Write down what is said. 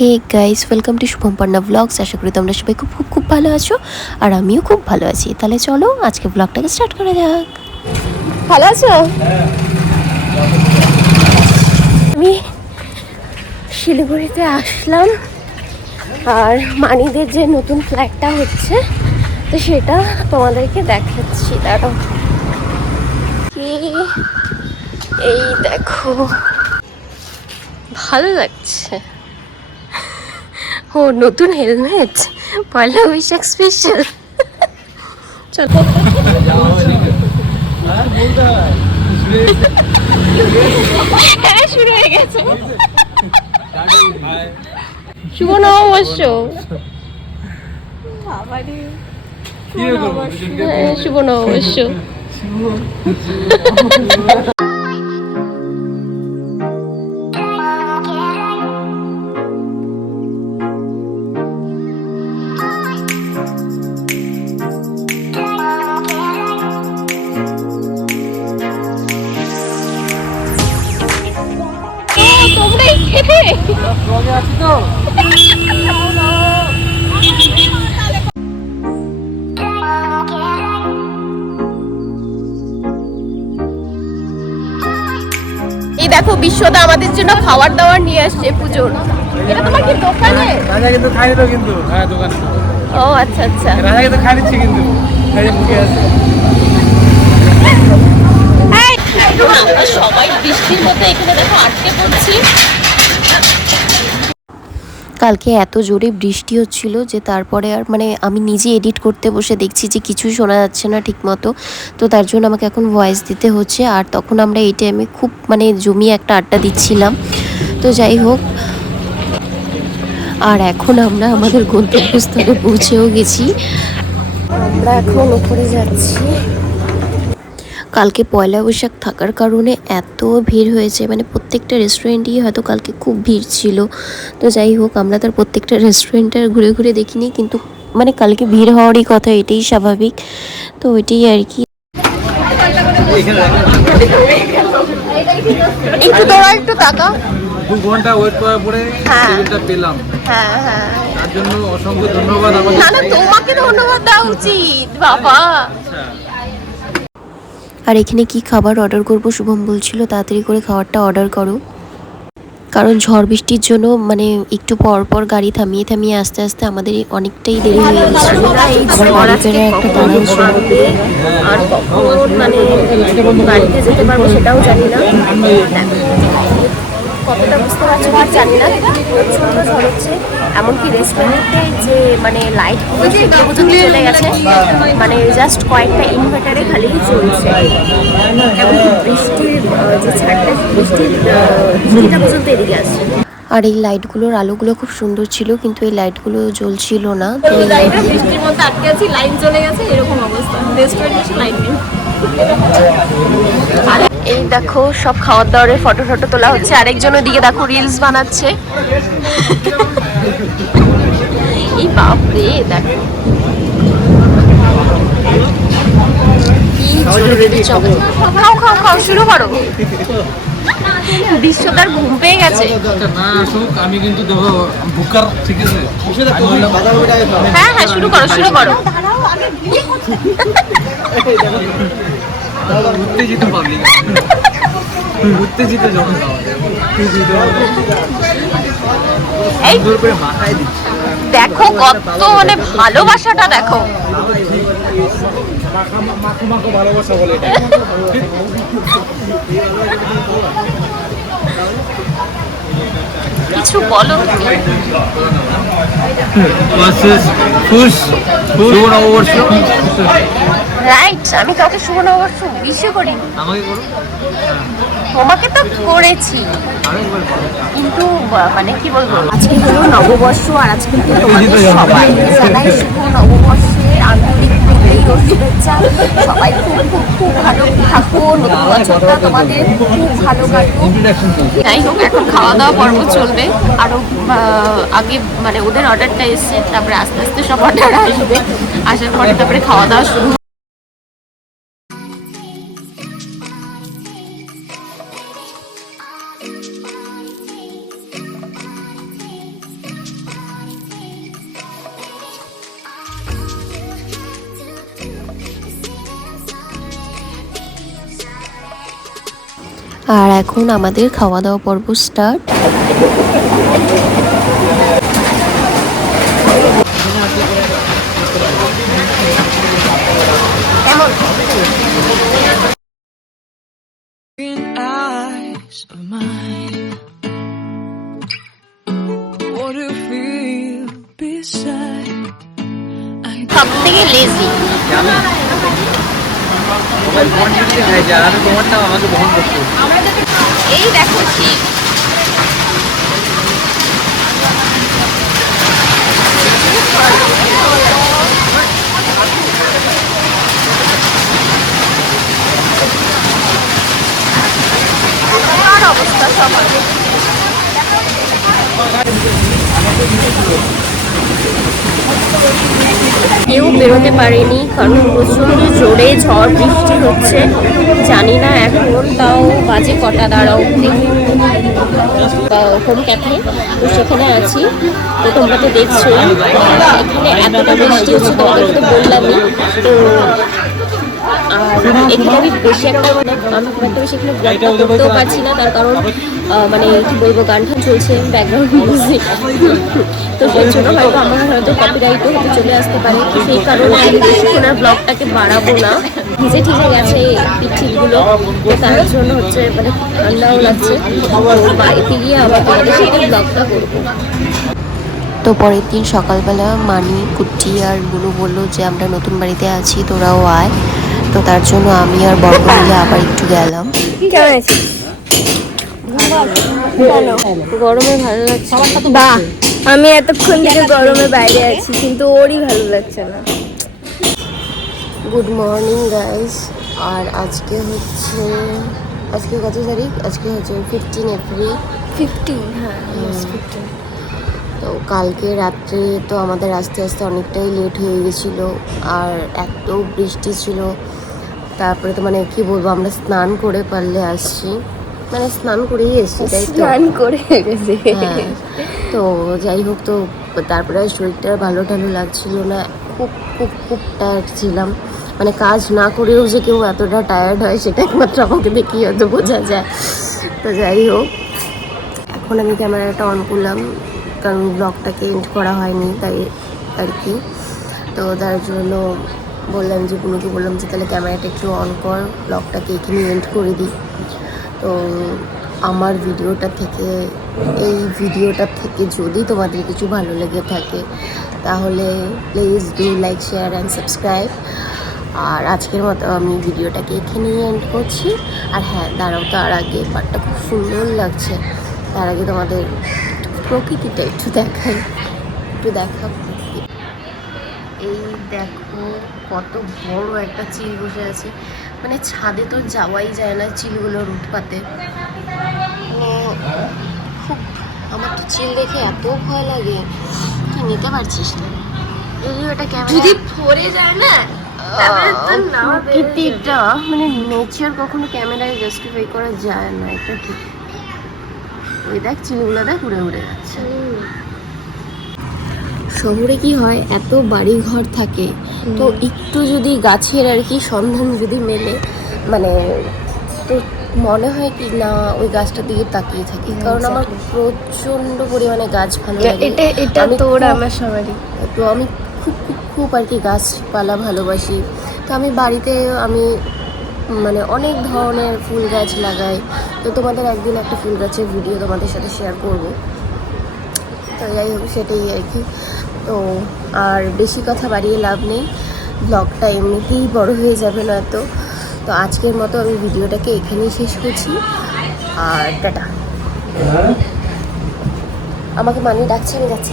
Hey guys, welcome to Shubham Panna blogs. আশা করি তোমরা সবাই খুব খুব খুব ভালো আছো, আর আমিও খুব ভালো আছি। তাহলে চলো আজকে ব্লগটাকে স্টার্ট করা যাক। ভালো আছো? আমি শিলিগুড়িতে আসলাম, আর মানিদের যে নতুন ফ্ল্যাটটা হচ্ছে তো সেটা তোমাদেরকে দেখাচ্ছি। দাঁড়াও, এই দেখো, ভালো লাগছে। ও নতুন হেলমেট, পয়লা বৈশাখ স্পেশাল। চলো, হ্যাঁ শুরু হয়ে গেছে। শুভ নববর্ষ। শুভ নববর্ষ। তোমরা এখানে এই দেখো, বিশ্বদা আমাদের জন্য খাবার দাবার নিয়ে আসছে পুজোর। এটা তোমার কি দোকানে? রাজা কিন্তু খাই তো, কিন্তু হ্যাঁ দোকানে। ও আচ্ছা আচ্ছা, রাজা কিন্তু খাই দিচ্ছে, কিন্তু মুখে আছে। আমরা সবাই বৃষ্টির মধ্যে এখানে দেখো আটকে পড়ছি। কালকে এত জোরে বৃষ্টি হচ্ছিল যে তারপরে আর মানে আমি নিজে এডিট করতে বসে দেখছি যে কিছুই শোনা যাচ্ছে না ঠিক মতো। তো তার জন্য আমাকে এখন ভয়েস দিতে হচ্ছে। আর তখন আমরা এই টাইমে খুব মানে জমিয়ে একটা আড্ডা দিচ্ছিলাম। তো যাই হোক, আর এখন আমরা আমাদের গন্তব্যস্থলে পৌঁছেও গেছি। আমরা এখন উপরে যাচ্ছি। কালকে পয়লা বৈশাখ থাকার কারণে এত ভিড় হয়েছে, মানে প্রত্যেকটা রেস্টুরেন্টেই হয়তো কালকে খুব ভিড় ছিল। তো যাই হোক, আমরা তার প্রত্যেকটা রেস্টুরেন্টে ঘুরে ঘুরে দেখিনি, কিন্তু মানে কালকে ভিড় হওয়ারই কথা, এটাই স্বাভাবিক। তো ওইটাই আর কি। একটু তোরা একটু তাকা। 2 ঘন্টা ওয়েট করার পরে টেবিলটা পেলাম। হ্যাঁ হ্যাঁ, তার জন্য অসংখ্য ধন্যবাদ আমাকে। না না, তোমাকে ধন্যবাদ দেওয়া উচিত বাবা। আর এখানে কি খাবার অর্ডার করবো শুভম বলছিল তাড়াতাড়ি করে খাবারটা অর্ডার করো, কারণ ঝড় বৃষ্টির জন্য মানে একটু পর পর গাড়ি থামিয়ে থামিয়ে আস্তে আস্তে আমাদের অনেকটাই দেরি হয়ে গেছিল। আমার একটা দাঁড়াও ছিল, আর কখন মানে বাড়িতে যেতে পারবো সেটাও জানি না। কতটা বুঝতে পারছো ঠিক জানি না, কিন্তু প্রচণ্ড ঝড় হচ্ছে। এমনকি রেস্টুরেন্টে যে মানে লাইটগুলো সেগুলো পর্যন্ত চলে গেছে, মানে জাস্ট কয়েকটা ইনভার্টারে খালি চলছে। এমনকি বৃষ্টির যে ছাড়টা, বৃষ্টিটা পর্যন্ত এদিকে আসছে। আর এই লাইটগুলোর আলোগুলো খুব সুন্দর ছিল, কিন্তু এই লাইটগুলো জ্বলছিল না। তো এই লাইটটা বৃষ্টির মধ্যে আটকে আছি, লাইট চলে গেছে, এরকম অবস্থা। রেস্টুরেন্টে লাইট নেই। এই দেখো, সব খাওয়ার দাওয়ারের ফটো ফটো তোলা হচ্ছে। আরেকজন ওদিকে দেখো রিলস বানাচ্ছে। এই বাপরে, দেখো খাও খাও খাও, শুরু করো। বিশ্বদার ঘুম পেয়ে গেছে। না আসুক, আমি কিন্তু দেখো বুকার, ঠিক আছে। হ্যাঁ হ্যাঁ, শুরু করো শুরু করো। উত্তেজিত পাবলিক, উত্তেজিত যখন এই দেখো কত মানে ভালোবাসাটা দেখো। মাখো মাখো ভালোবাসা বলে এটা। কিছু বলো। রাইট, আমি কাউকে শুভ নববর্ষ উইশও করি। আমাকে করো, তোমাকে তো করেছি, কিন্তু মানে কি বলবো, আজকে হলো নববর্ষ, আর আজকে কিন্তু তোমাদের সবাই জানাই শুভ নববর্ষের আন্তরিক প্রীতি ও শুভেচ্ছা। সবাই খুব খুব খুব ভালো থাকো, নতুন বছরটা তোমাদের খুব ভালো কাটুক। যাই হোক, এখন খাওয়া দাওয়া পর্ব চলবে। আরও আগে মানে ওদের অর্ডারটা এসছে, তারপরে আস্তে আস্তে সব অর্ডার আসবে, আসার পরে তারপরে খাওয়া দাওয়া শুরু। আর এখন আমাদের খাওয়া দাওয়া পর্ব স্টার্ট। সব থেকে লেজি এই দেখো ঠিক অবস্থা সবার কেউ বেরোতে পারেনি কারণ প্রচন্ড জোরে ঝড় বৃষ্টি হচ্ছে। জানি না এখন তাও বাজে কটা, দাঁড়াও দেখি। হোম ক্যাফে, তো সেখানে আছি। তো তোমরা তো দেখছো এখানে এতটা বৃষ্টি হচ্ছে, তোমাদের তো বললামই। তো আর এখানে আমি বেশি একটা আমি খুব একটা বেশি এখানে ব্লগটা করতেও পারছি না, তার কারণ মানে কি বলবো, গান টান চলছে ব্যাকগ্রাউন্ড মিউজিক, তো সেই জন্য হয়তো আমার হয়তো কপিরাইটও হতে চলে আসতে পারে। তো সেই কারণে আমি বেশিক্ষণ আর ব্লগটাকে বাড়াবো না। ভিজে ঠিজে গেছে পিঠগুলো, তো তার জন্য হচ্ছে মানে ঠান্ডাও লাগছে। বাড়িতে গিয়ে আবার তোমাদের সাথে ব্লগটা করবো। তো পরের দিন সকালবেলা মানি, কুট্টি আর গুরু বললো যে আমরা নতুন বাড়িতে আছি, তোরাও আয়। তো তার জন্য আমি আর বর্গ মিলে আবার একটু গেলাম। গরমে ভালো লাগছে বা আমি এতক্ষণ থেকে গরমে বাইরে আছি, কিন্তু ওরই ভালো লাগছে না। Good morning guys. আর আজকে কত তারিখ? আজকে হচ্ছে 15 এপ্রিল। 15, হ্যাঁ 15। তো কালকে রাত্রে তো আমাদের আস্তে আস্তে অনেকটাই লেট হয়ে গেছিলো, আর এত বৃষ্টি ছিল। তারপরে তো মানে কি বলবো, আমরা স্নান করে পারলে আসছি, মানে স্নান করেই এসছি, তাই তো স্নান করে গেছে। হ্যাঁ, তো যাই হোক, তো তারপরে শরীরটা ভালো লাগছিল না, খুব খুব খুব টায়ার্ড ছিলাম। মানে কাজ না করেও যে কেউ এতটা টায়ার্ড হয় সেটা একমাত্র আমাকে দেখি হয়তো বোঝা যায়। তো যাই হোক, এখন আমি ক্যামেরাটা অন করলাম কারণ ব্লগটাকে এন্ড করা হয়নি, তাই আর কি। তো তার জন্য বললাম যে বুনুকে বললাম যে তাহলে ক্যামেরাটা একটু অন কর, ব্লগটাকে এখানে এন্ড করে দিই। তো আমার এই ভিডিওটা থেকে যদি তোমাদের কিছু ভালো লেগে থাকে তাহলে please do like, share and subscribe. আর আজকের মতো আমি ভিডিওটাকে এখানেই এন্ড করছি। আর হ্যাঁ, দাঁড়াও, তার আগে পার্টটা খুব সুন্দর লাগছে, তার আগে তোমাদের প্রকৃতিটা একটু দেখাও। এই দেখো কত বড় একটা চিল বসে আছে, মানে ছাদে তো যাওয়াই যায় না চিলগুলোর উৎপাতে। খুব, আমার তো চিল দেখে এত ভয় লাগে, তুই নিতে পারছিস না, যদিও এটা ক্যামেরা যদি পড়ে যায় না প্রকৃতিটা মানে নেচার কখনো ক্যামেরায় জাস্টিফাই করা যায় না, এটা ঠিক। ওই দেখ চিলগুলো দেখ উড়ে উড়ে যাচ্ছে। শহরে কি হয়, এত বাড়ি ঘর থাকে, তো একটু যদি গাছের আর কি সন্ধান যদি মেলে, মানে তো মনে হয় কি না ওই গাছটার দিকে তাকিয়ে থাকি, কারণ আমার প্রচন্ড পরিমাণে গাছ ভালো লাগে। এটা তোর আমার সবারই। তো আমি খুব খুব খুব আর কি গাছপালা ভালোবাসি। তো আমি বাড়িতে মানে অনেক ধরনের ফুল গাছ লাগাই। তো তোমাদের একদিন একটা ফুল গাছের ভিডিও তোমাদের সাথে শেয়ার করব। তো যাই হোক, সেটাই আর কি। তো আর বেশি কথা বাড়িয়ে লাভ নেই, ব্লগটা এমনিতেই বড় হয়ে যাবে না। তো আজকের মতো আমি ভিডিওটাকে এখানেই শেষ করছি। আর টাটা। আমাকে মানি ডাকছে, আমি যাচ্ছি।